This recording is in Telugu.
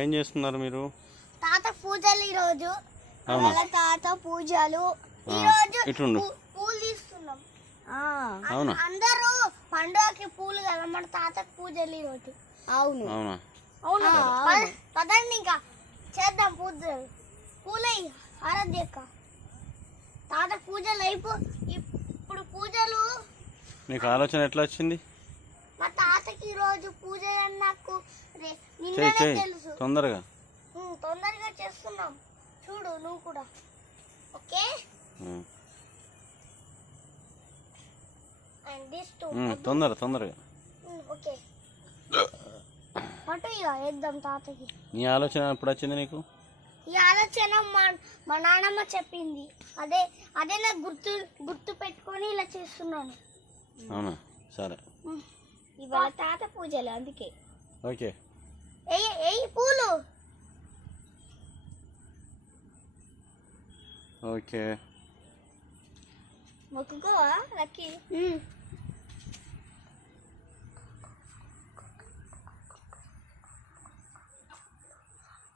ఏం చేస్తున్నారు మీరు? తాత పూజలు ఈరోజు. అవునా? తాత పూజలు ఈరోజు. ఇట్లుండు. పూలు తీస్తున్నాం. అవునా? అందరూ పండుగకి పూలు కదా, మన తాతకు పూజలు ఈరోజు. అవును అవునా? అవును. పదండి ఇంకా చేద్దాం పూజలు. పూలయ్య ఆరాధ్యక్క తాత పూజలు ఇప్పుడు పూజలు. నీకు ఆలోచన ఎట్లా వచ్చింది? మా తాతకి ఈరోజు పూజ అని నాకు నిన్ననే తెలుసు. తొందరగా తొందరగా చేస్తున్నాం. చూడు నువ్వు కూడా. ఓకే. అండ్ దిస్ టు తొందరగా. ఓకే. పట్టు ఇక వేద్దాం తాతకి. నీ ఆలోచన ఎప్పుడు వచ్చింది నీకు? ఈ ఆలోచన మా నాన్నమ్మ చెప్పింది. అదే నాకు గుర్తు పెట్టుకొని ఇలా చేస్తున్నాను. అవునా? సరే. ఇవాళ తాత పూజలు అందుకే. ఓకే. ఏ పూలు. ఓకే. మొక్కుకోవా లక్కీ?